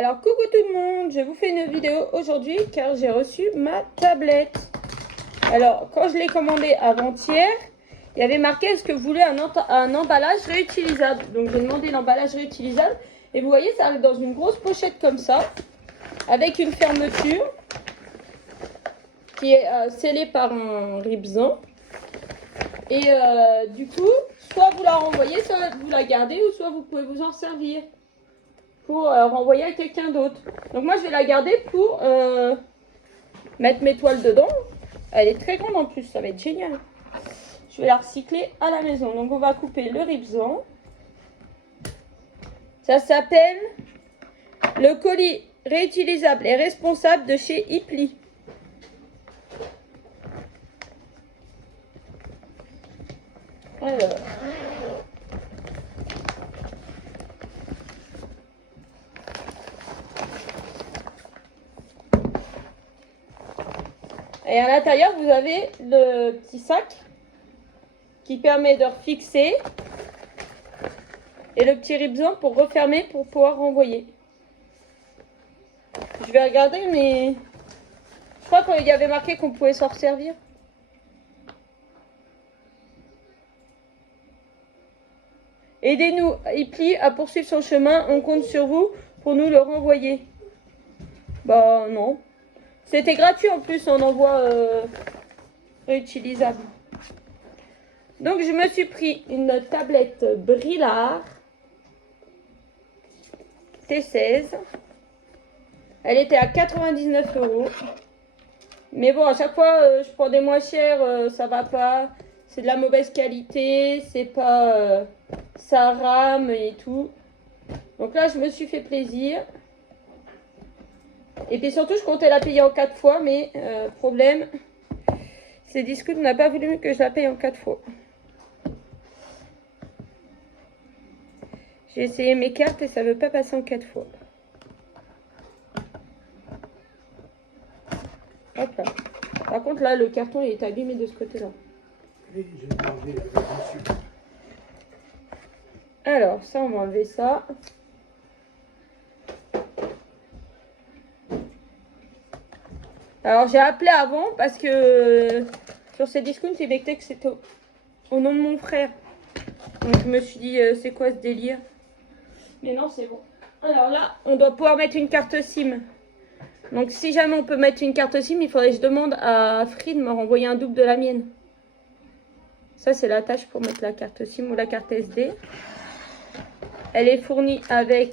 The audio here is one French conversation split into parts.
Alors coucou tout le monde, je vous fais une vidéo aujourd'hui car j'ai reçu ma tablette. Alors quand je l'ai commandée avant-hier, il y avait marqué est-ce que vous voulez un emballage réutilisable. Donc j'ai demandé l'emballage réutilisable et vous voyez ça arrive dans une grosse pochette comme ça avec une fermeture qui est scellée par un ribzan. Et du coup, soit vous la renvoyez, soit vous la gardez ou soit vous pouvez vous en servir pour renvoyer à quelqu'un d'autre. Donc moi je vais la garder pour mettre mes toiles dedans. Elle est très grande en plus, ça va être génial. Je vais la recycler à la maison. Donc on va couper le ribzan. Ça s'appelle le colis réutilisable et responsable de chez Ipli. Alors. Et à l'intérieur, vous avez le petit sac qui permet de refixer et le petit ribzan pour refermer pour pouvoir renvoyer. Je vais regarder, mais je crois qu'il y avait marqué qu'on pouvait s'en resservir. Aidez-nous, Ipli, à poursuivre son chemin. On compte sur vous pour nous le renvoyer. Bah non. C'était gratuit en plus en envoi réutilisable. Donc je me suis pris une tablette Brillard T16. Elle était à 99 €. Mais bon, à chaque fois je prends des moins chers, ça va pas. C'est de la mauvaise qualité, c'est pas ça rame et tout. Donc là je me suis fait plaisir. Et puis surtout je comptais la payer en 4 fois, mais problème, c'est Discount n'a pas voulu que je la paye en 4 fois. J'ai essayé mes cartes et ça veut pas passer en 4 fois. Hop là. Par contre là le carton il est abîmé de ce côté là. Alors ça on va enlever ça. Alors j'ai appelé avant parce que sur ces discounts il mettait que c'était au nom de mon frère. Donc je me suis dit c'est quoi ce délire. Mais non c'est bon. Alors là on doit pouvoir mettre une carte SIM. Donc si jamais on peut mettre une carte SIM, il faudrait que je demande à Free de me renvoyer un double de la mienne. Ça c'est la tâche pour mettre la carte SIM ou la carte SD. Elle est fournie avec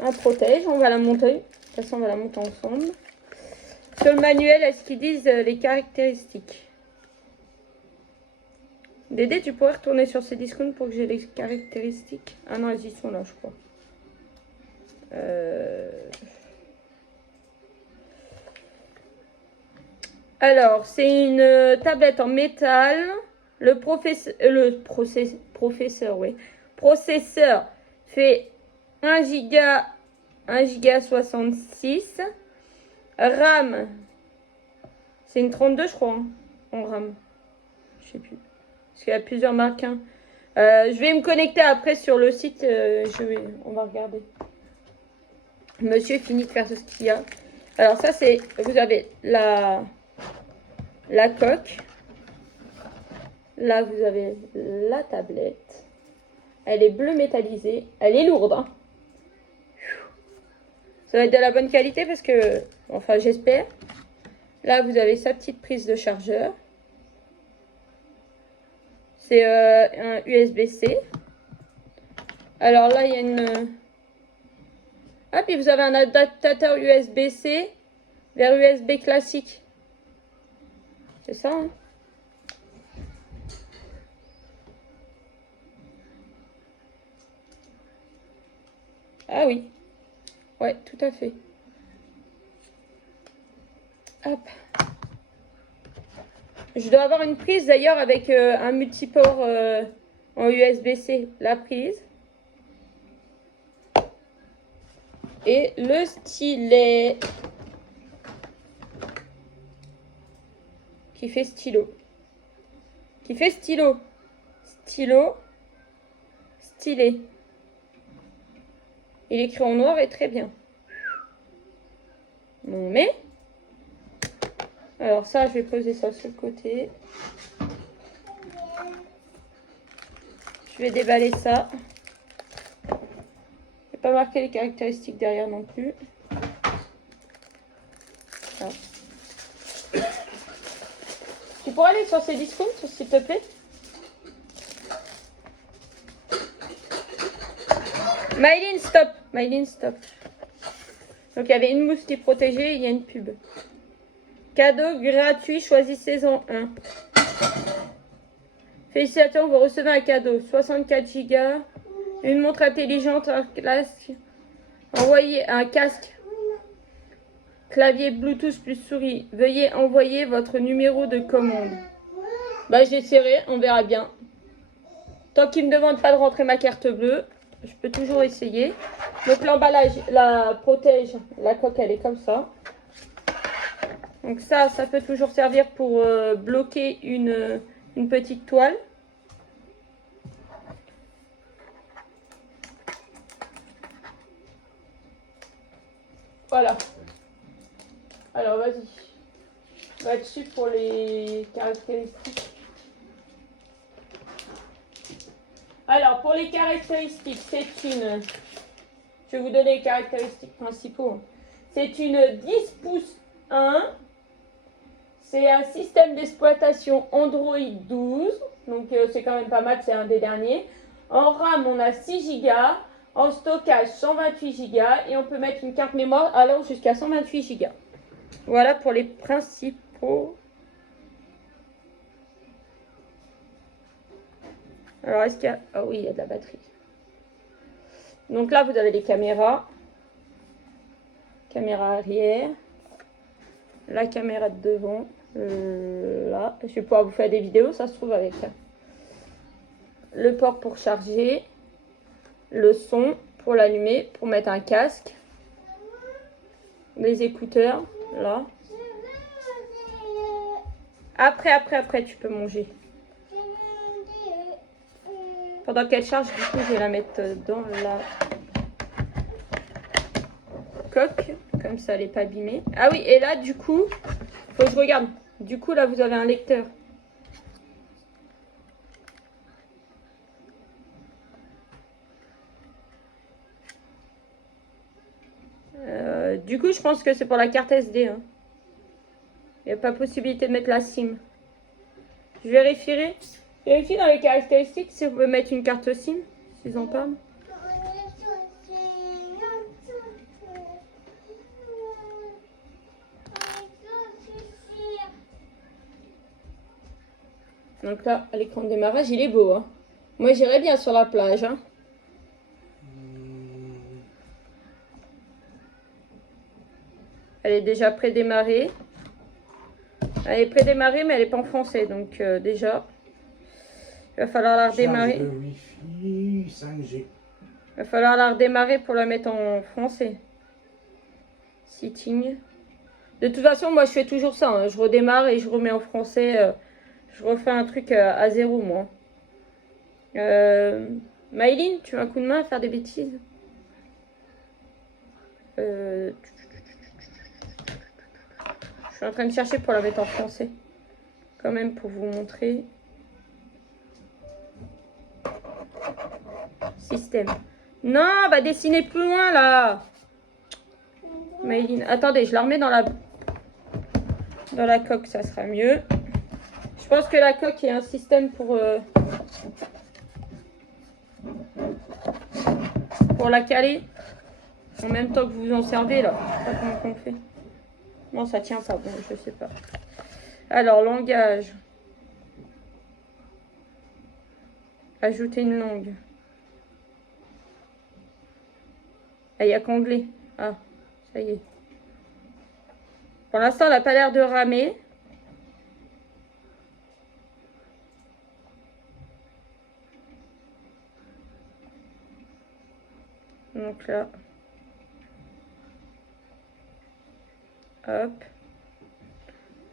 un protège. On va la monter. De toute façon on va la monter ensemble. Sur le manuel, est-ce qu'ils disent les caractéristiques? Dédé, tu pourrais retourner sur ces discounts pour que j'ai les caractéristiques? Ah non, elles y sont là, je crois. Alors, c'est une tablette en métal. Le processeur fait 1 giga 66. RAM, c'est une 32 je crois, hein, en RAM. Je sais plus. Parce qu'il y a plusieurs marques. Hein. Je vais me connecter après sur le site. On va regarder. Monsieur finit de faire ce qu'il y a. Alors ça c'est, vous avez la coque. Là vous avez la tablette. Elle est bleue métallisée. Elle est lourde. Hein. Ça va être de la bonne qualité parce que, enfin j'espère. Là vous avez sa petite prise de chargeur. C'est un USB-C. Alors là il y a une... Ah puis vous avez un adaptateur USB-C vers USB classique. C'est ça hein. Ah oui. Ouais, tout à fait. Hop. Je dois avoir une prise d'ailleurs avec un multiport en USB-C. La prise. Et le stylet. Qui fait stylo. Qui fait stylo. Stylo. Stylet. Il est écrit en noir et très bien. On met. Alors ça, je vais poser ça sur le côté. Je vais déballer ça. Je vais pas marquer les caractéristiques derrière non plus. Voilà. Tu pourrais aller sur ces discounts, s'il te plaît? Maïline, stop. Maïline, stop. Donc, il y avait une mousse qui est protégée, il y a une pub. Cadeau gratuit, choisis saison 1. Félicitations, vous recevez un cadeau. 64 Go, une montre intelligente, un casque, envoyez un casque, clavier Bluetooth plus souris. Veuillez envoyer votre numéro de commande. Bah, j'essaierai, on verra bien. Tant qu'il ne me demande pas de rentrer ma carte bleue, je peux toujours essayer. Donc l'emballage la protège, la coque elle est comme ça. Donc ça peut toujours servir pour bloquer une petite toile. Voilà. Alors vas-y. On va dessus pour les caractéristiques. Alors pour les caractéristiques, c'est une... Je vais vous donner les caractéristiques principaux. C'est une 10 pouces 1. C'est un système d'exploitation Android 12. Donc c'est quand même pas mal, c'est un des derniers. En RAM, on a 6 Go. En stockage, 128 Go. Et on peut mettre une carte mémoire allant jusqu'à 128 Go. Voilà pour les principaux. Alors, est-ce qu'il y a... Ah oui, il y a de la batterie. Donc là, vous avez les caméras. Caméra arrière. La caméra de devant. Là. Je vais pouvoir vous faire des vidéos, ça se trouve avec ça. Le port pour charger. Le son pour l'allumer, pour mettre un casque. Les écouteurs, là. Après, tu peux manger. Pendant qu'elle charge, du coup, je vais la mettre dans la coque. Comme ça, elle n'est pas abîmée. Ah oui, et là, du coup, faut que je regarde. Du coup, là, vous avez un lecteur. Du coup, je pense que c'est pour la carte SD. Hein. Il n'y a pas possibilité de mettre la SIM. Je vérifierai. Vérifie dans les caractéristiques si vous pouvez mettre une carte SIM, s'ils en parlent. Donc là, à l'écran de démarrage, il est beau. Hein. Moi, j'irais bien sur la plage. Hein. Elle est déjà prédémarrée. Elle est prédémarrée, mais elle n'est pas en français. Donc déjà, il va falloir la redémarrer. Wi-Fi 5G. Il va falloir la redémarrer pour la mettre en français. Setting. De toute façon, moi, je fais toujours ça. Hein. Je redémarre et je remets en français. Je refais un truc à zéro, moi. Maïline, tu veux un coup de main à faire des bêtises? Je suis en train de chercher pour la mettre en français. Quand même, pour vous montrer. Système. Non, on va dessiner plus loin, là. Maïline, attendez, je la remets dans la coque, ça sera mieux. Je pense que la coque est un système pour la caler. En même temps que vous vous en servez, là. Je sais pas comment on fait. Non, ça tient pas, bon, je sais pas. Alors, langage. Ajouter une langue. Ah, il n'y a qu'anglais. Ah, ça y est. Pour l'instant, elle n'a pas l'air de ramer. Donc là. Hop.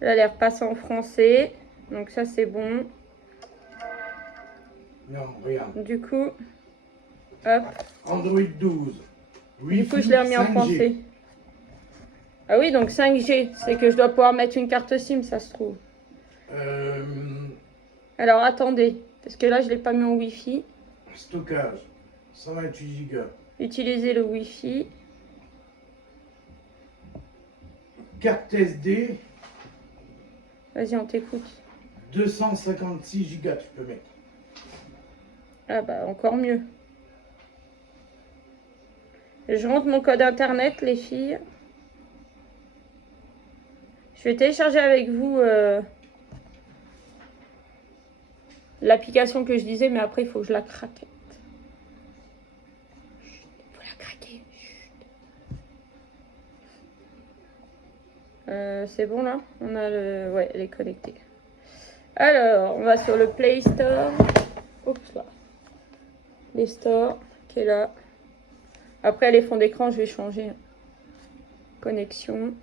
Là, elle repasse en français. Donc ça, c'est bon. Non, regarde. Du coup, hop. Android 12. Du coup, je l'ai remis en français. Ah oui, donc 5G. C'est que je dois pouvoir mettre une carte SIM, ça se trouve. Alors attendez, parce que là je l'ai pas mis en Wi-Fi. Stockage, 128 Go. Utiliser le Wi-Fi. Carte SD, Vas-y, on t'écoute. 256 Go tu peux mettre. Ah bah encore mieux. Je rentre mon code internet, les filles. Je vais télécharger avec vous l'application que je disais, mais après il faut que je la craque. Il faut la craquer. C'est bon là? On a le... Ouais, elle est connectée. Alors, on va sur le Play Store. Oups là. Les stores, qui est là. Après, les fonds d'écran, je vais changer. Connexion.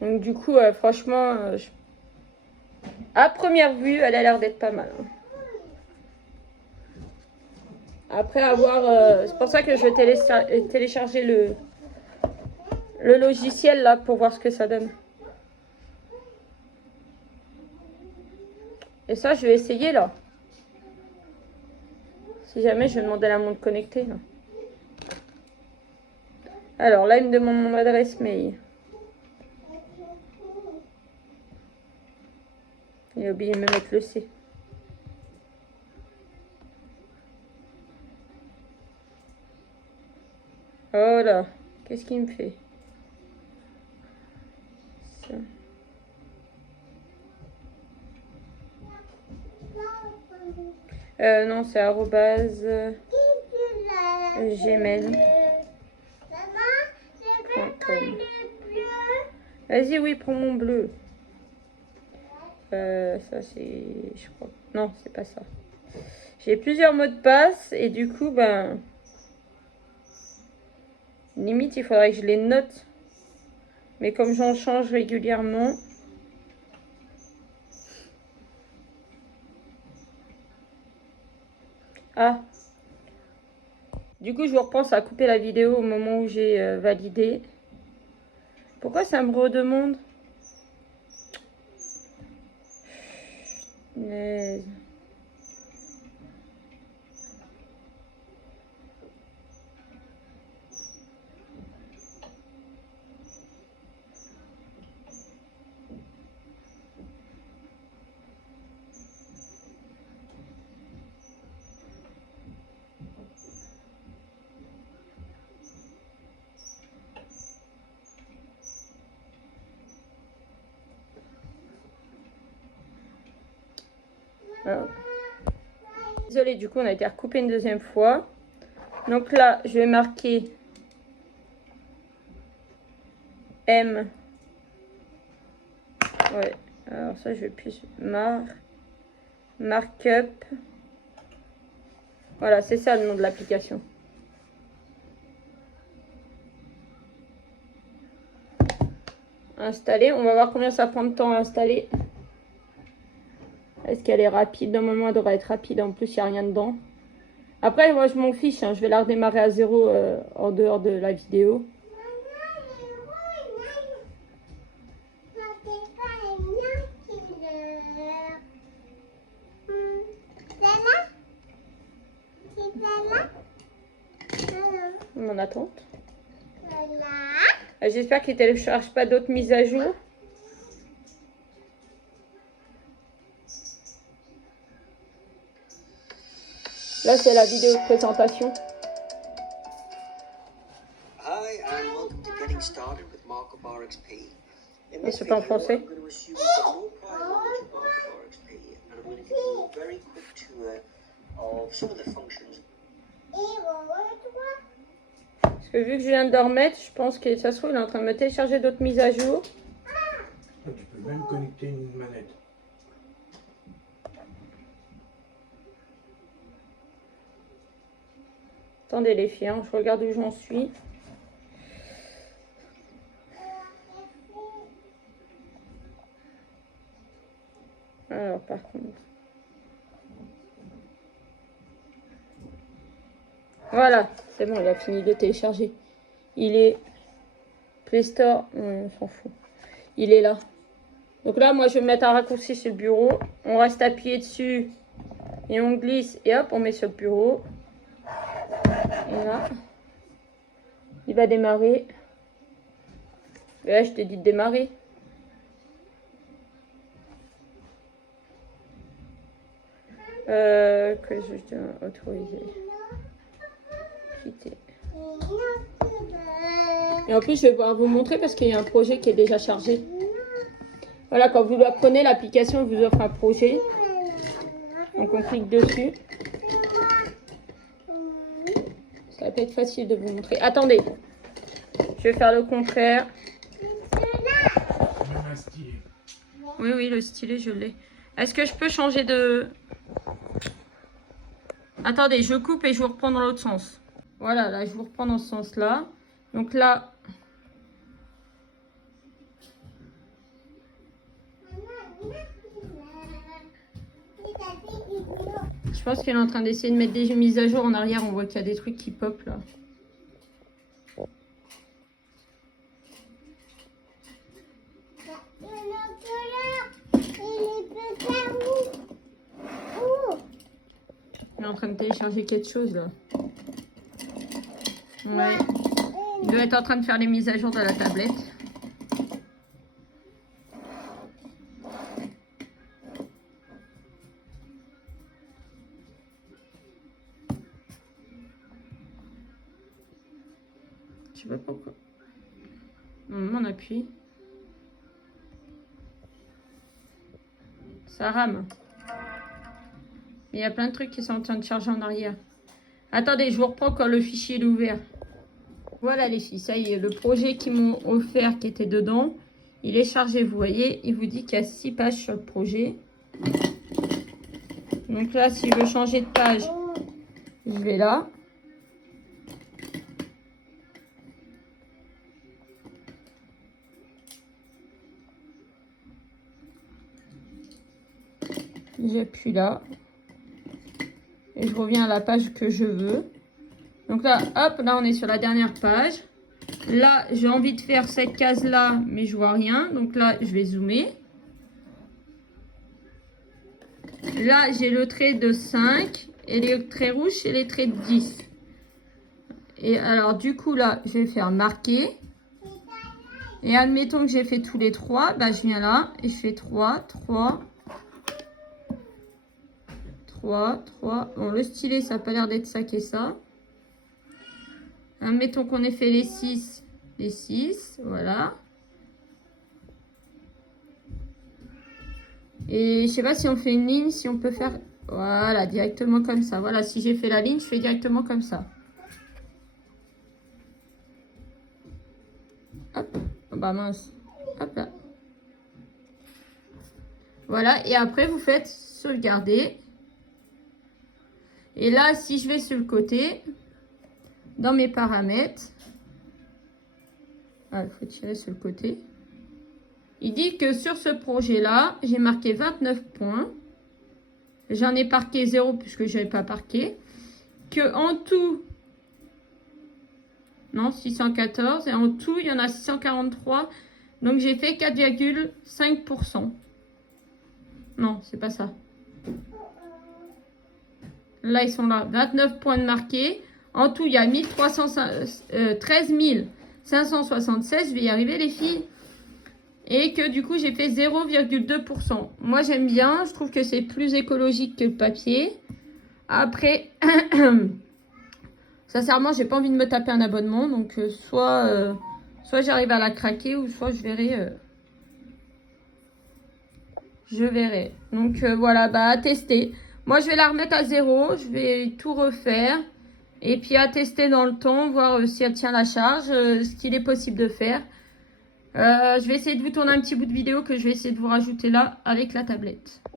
Donc du coup, franchement, à première vue, elle a l'air d'être pas mal. Après avoir... c'est pour ça que je vais télécharger le logiciel là pour voir ce que ça donne. Et ça, je vais essayer là. Si jamais je vais demander à la montre connectée. Là. Alors là, il me demande mon adresse mail. Il a oublié de me mettre le C. Oh là, qu'est-ce qu'il me fait? Ça. Non, c'est arrobase gmail.com. Vas-y, oui, prends mon bleu. Ça, c'est... Je crois... Non, c'est pas ça. J'ai plusieurs mots de passe et du coup, ben... Limite, il faudrait que je les note. Mais comme j'en change régulièrement... Ah. Du coup, je vous repense à couper la vidéo au moment où j'ai validé. Pourquoi ça me redemande? Mais... Alors. Désolée, du coup, on a été recoupé une deuxième fois. Donc là, je vais marquer M. Ouais, alors ça, je vais plus markup. Voilà, c'est ça le nom de l'application. Installer. On va voir combien ça prend de temps à installer. Est-ce qu'elle est rapide? Normalement, elle devrait être rapide. En plus, il n'y a rien dedans. Après, moi, je m'en fiche. Hein. Je vais la redémarrer à zéro en dehors de la vidéo. En attente. J'espère qu'il ne télécharge pas d'autres mises à jour. Là, c'est la vidéo de présentation. C'est pas en français. Parce que vu que je viens de le remettre, je pense que ça se trouve, il est en train de me télécharger d'autres mises à jour. Tu peux même connecter une manette. Attendez les filles, hein, je regarde où j'en suis. Alors par contre... Voilà, c'est bon, il a fini de télécharger. Il est Play Store, on s'en fout. Il est là. Donc là, moi, je vais mettre un raccourci sur le bureau. On reste appuyé dessus et on glisse et hop, on met sur le bureau. Et là, il va démarrer. Et là, je te dis de démarrer. Que je dois autoriser. Quitter. Et en plus, je vais pouvoir vous montrer parce qu'il y a un projet qui est déjà chargé. Voilà, quand vous apprenez l'application, elle vous offre un projet. Donc, on clique dessus. Ça va pas être facile de vous montrer. Attendez, je vais faire le contraire. Même un stylet. Oui, oui, le stylet, je l'ai. Est-ce que je peux changer de... Attendez, je coupe et je vous reprends dans l'autre sens. Voilà, là, je vous reprends dans ce sens-là. Donc là... Je pense qu'elle est en train d'essayer de mettre des mises à jour en arrière. On voit qu'il y a des trucs qui pop là. Il est en train de télécharger quelque chose là. Ouais. Il doit être en train de faire les mises à jour de la tablette. Je sais pas pourquoi. On appuie. Ça rame. Il y a plein de trucs qui sont en train de charger en arrière. Attendez, je vous reprends quand le fichier est ouvert. Voilà les filles, ça y est, le projet qu'ils m'ont offert qui était dedans, il est chargé, vous voyez. Il vous dit qu'il y a 6 pages sur le projet. Donc là, si je veux changer de page, je vais là. J'appuie là. Et je reviens à la page que je veux. Donc là, hop, là on est sur la dernière page. Là, j'ai envie de faire cette case-là, mais je vois rien. Donc là, je vais zoomer. Là, j'ai le trait de 5 et les traits rouges, c'est les traits de 10. Et alors, du coup, là, je vais faire marquer. Et admettons que j'ai fait tous les 3, bah, je viens là et je fais 3, 3, 3, 3. Bon, le stylet, ça n'a pas l'air d'être ça qui est ça. Admettons qu'on ait fait les 6, voilà. Et je sais pas si on fait une ligne, si on peut faire, voilà, directement comme ça. Voilà, si j'ai fait la ligne, je fais directement comme ça. Hop, oh bah mince, hop là. Voilà, et après vous faites sauvegarder. Et là, si je vais sur le côté, dans mes paramètres, il faut tirer sur le côté. Il dit que sur ce projet-là, j'ai marqué 29 points. J'en ai marqué 0 puisque je n'avais pas marqué. Que en tout, non, 614. Et en tout, il y en a 643. Donc, j'ai fait 4,5%. Non, c'est pas ça. Là, ils sont là. 29 points de marqués. En tout, il y a 13 576. Je vais y arriver, les filles. Et que du coup, j'ai fait 0,2%. Moi, j'aime bien. Je trouve que c'est plus écologique que le papier. Après, sincèrement, j'ai pas envie de me taper un abonnement. Donc, soit j'arrive à la craquer ou soit je verrai. Donc, voilà, bah, à tester. Moi, je vais la remettre à 0. Je vais tout refaire. Et puis, à tester dans le temps, voir si elle tient la charge, ce qu'il est possible de faire. Je vais essayer de vous tourner un petit bout de vidéo que je vais essayer de vous rajouter là avec la tablette.